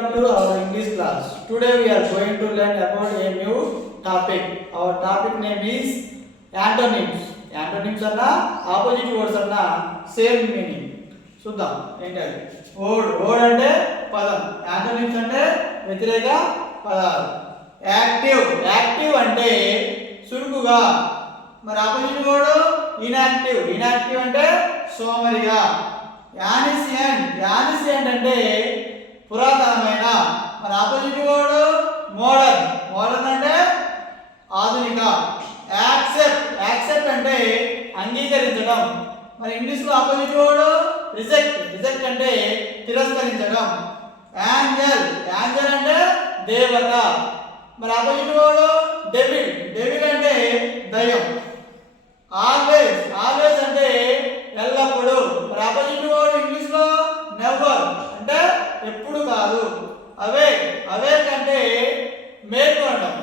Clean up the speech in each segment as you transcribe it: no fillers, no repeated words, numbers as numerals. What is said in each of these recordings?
Welcome to our English class. Today we are going to learn about a new topic. Our topic name is antonyms. Antonyms are opposite words are same meaning. చూద్దాం ఏంటది ఓడ్ ఓడ్ అంటే పదం antonyms అంటే వ్యతిరేక పదాలు active active అంటే చురుకుగా మరి ఆపోజిట్ వర్డ్ ఇన్యాక్టివ్ ఇన్యాక్టివ్ అంటే సోమరిగా యానిసియంట్ యానిసియంట్ అంటే పురాతనమైన మరి ఆపోజిట్ వర్డ్ మోడర్న్ మోడర్న్ అంటే ఆధునిక యాక్సెప్ట్ యాక్సెప్ట్ అంటే అంగీకరించడం మరి ఇంగ్లీష్లో ఆపోజిట్ వర్డ్ రిజెక్ట్ రిజెక్ట్ అంటే తిరస్కరించడం యాంజల్ యాంజల్ అంటే దేవత మరి ఆపోజిట్ వర్డ్ డెవిల్ డెవిల్ అంటే దయ్యం ఆల్వేస్ ఆల్వేస్ అంటే ఎల్లప్పుడూ మరి ఆపోజిట్ వర్డ్ ఇంగ్లీష్లో నెవర్ అంటే ఎప్పుడు కాదు అవేక్ అవేక్ అంటే మేల్కొనడం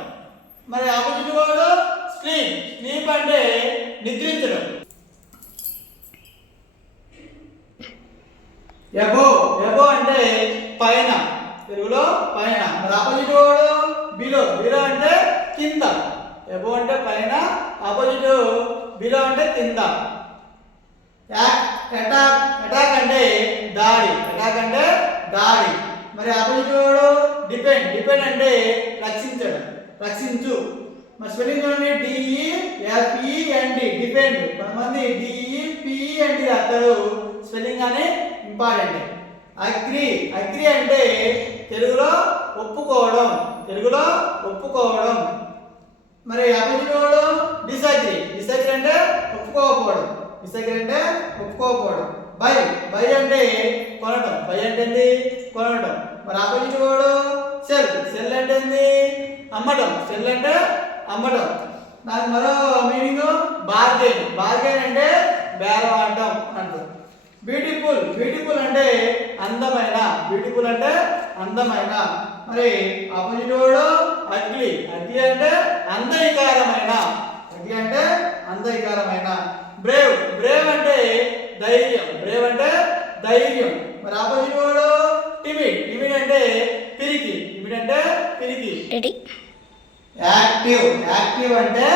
మరి ఆపోజిట్ వర్డ్ స్లీప్ స్లీప్ అంటే నిద్రించడం ఎబో ఎబో అంటే పైన తెలుగులో పైన మరి ఆపోజిట్ వర్డ్ బిలో బిలో అంటే కింద ఎబో అంటే పైన ఆపోజిట్ బిలో అంటే కింద అటాక్ అటాక్ అంటే దాడి అటాక్ అంటే దాడి మరి ఆపోజిట్ వర్డ్ డిపెండ్ డిపెండ్ అంటే రక్షించడం రక్షించు మరి స్పెల్లింగ్ చూడండి డిఈఎఫ్ఈఎన్డి డిపెండ్ కొంతమంది డిఈపిఈఎన్డి రాస్తారు స్పెల్లింగ్ అని ఇంపార్టెంట్ అగ్రి అగ్రి అంటే తెలుగులో ఒప్పుకోవడం తెలుగులో ఒప్పుకోవడం మరి ఆపోజిట్ వర్డ్ డిసగ్రీ డిసగ్రీ అంటే ఒప్పుకోకపోవడం డిసగ్రీ అంటే ఒప్పుకోకపోవడం బై బై అంటే కొనడం బై అంటే ఏంది కొనడం మరి ఆపోజిట్ వర్డ్ సెల్ సెల్ అంటే ఏంది అమ్మడం సెల్ అంటే అమ్మడం దానికి మరో మీనింగ్ బార్గెన్ బార్గెన్ అంటే బేరం ఆడటం అంటారు బ్యూటిఫుల్ బ్యూటిఫుల్ అంటే అందమైన బ్యూటిఫుల్ అంటే అందమైన మరి ఆపోజిట్ వర్డ్ అగ్లీ అగ్లీ అంటే అందవికారమైన అగ్లీ అంటే అందవికారమైన బ్రేవ్ బ్రేవ్ అంటే ధైర్యం బ్రేవ్ అంటే ధైర్యం మరి ఆపోజిట్ వర్డ్ టిమిడ్ టిమిడ్ అంటే పిరికి టిమిడ్ అంటే పిరికి యాక్టివ్ యాక్టివ్ అంటే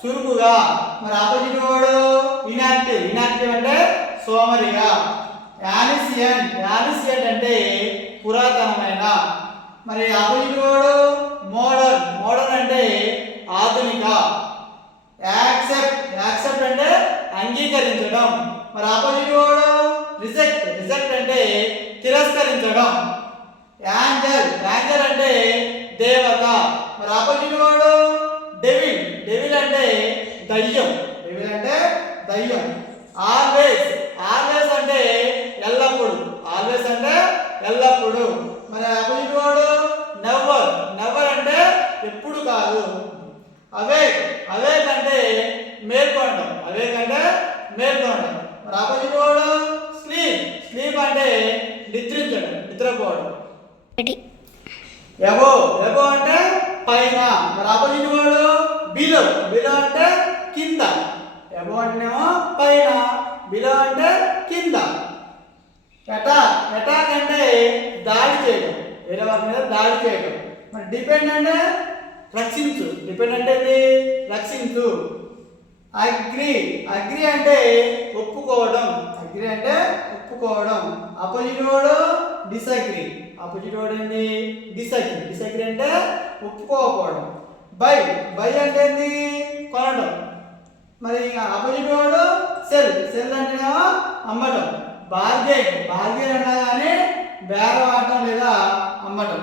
చురుకుగా మరి ఆపోజిట్ వర్డ్ ఇన్యాక్టివ్ ఇన్యాక్టివ్ అంటే సోమరిగా యానిసియంట్ యానిసియంట్ అంటే పురాతనమైన మరి ఆపోజిట్ వర్డ్ మోడర్న్ మోడర్న్ అంటే ఆధునిక యాక్సెప్ట్ యాక్సెప్ట్ అంటే అంగీకరించడం మరి ఆపోజిట్ వర్డ్ రిజెక్ట్ రిజెక్ట్ అంటే తిరస్కరించడం యాంజల్ యాంజల్ అంటే దేవత మరి ఆపోజిట్ వర్డ్ డెవిల్ డెవిల్ అంటే దయ్యం డెవిల్ అంటే దయ్యం ఆల్వేస్ ఆల్వేస్ అంటే ఎల్లప్పుడు ఆల్వేస్ అంటే ఎల్లప్పుడు మరి ఆపోజిట్ వర్డ్ నెవర్ నెవర్ అంటే ఎప్పుడు కాదు అవేక్ అవేక్ అంటే మేల్కొనడం అవేక్ అంటే మేల్కొనడం మరి ఆపోజిట్ వర్డ్ స్లీప్ స్లీప్ అంటే నిద్రించడం నిద్రపోవడం ఎబో ఎబో అంటే పైన మరి ఆపోజిట్ వర్డ్ బిలో బిలో అంటే కింద ఎబో అంటేనేమో పైన బిలో అంటే కింద అటాక్ అటాక్ అంటే దాడి చేయడం వేరే వారి మీద దాడి చేయడం మరి డిపెండ్ అంటే రక్షించు డిపెండ్ అంటే రక్షించు అగ్రి అగ్రి అంటే ఒప్పుకోవడం అగ్రి అంటే ఒప్పుకోవడం opposite word disagree opposite word ఏంటి డిసగ్రీ డిసగ్రీ అంటే ఒప్పుకోకపోవడం బై బై అంటే ఏంటి కొనడం మరి ఆపోజిట్ వర్డ్ సెల్ సెల్ అంటే అమ్మటం బార్గెన్ బార్గెన్ అనగానే బేరం ఆడటం లేదా అమ్మటం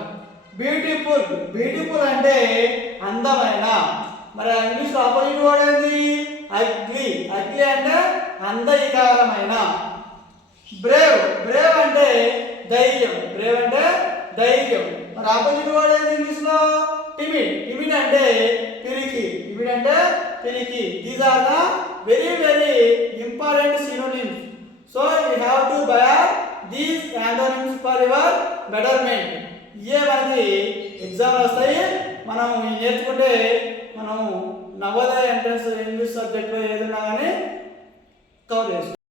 బ్యూటిఫుల్ బ్యూటిఫుల్ అంటే అందమైన మరి ఇంగ్లీష్ ఆపోజిట్ వర్డ్ ఏంటి అగ్లీ అగ్లీ అంటే అందవికారమైన బ్రేవ్ బ్రేవ్ అంటే ధైర్యం బ్రేవ్ అంటే ధైర్యం మరి ఆపోజిట్ వర్డ్ ఏంటి ఇంగ్లీష్లో టిమిడ్ టిమిడ్ అంటే పిరికి టిమిడ్ అంటే పిరికి these are the very very important synonyms so you have to bear these antonyms for your betterment ఇవే మనకి ఎగ్జామ్ వస్తాయి మనం నేర్చుకుంటే మనం నవోదయ ఎంట్రన్స్ ఇంగ్లీష్ సబ్జెక్ట్లో ఏదన్నా కానీ కవర్ చేసుకోవాలి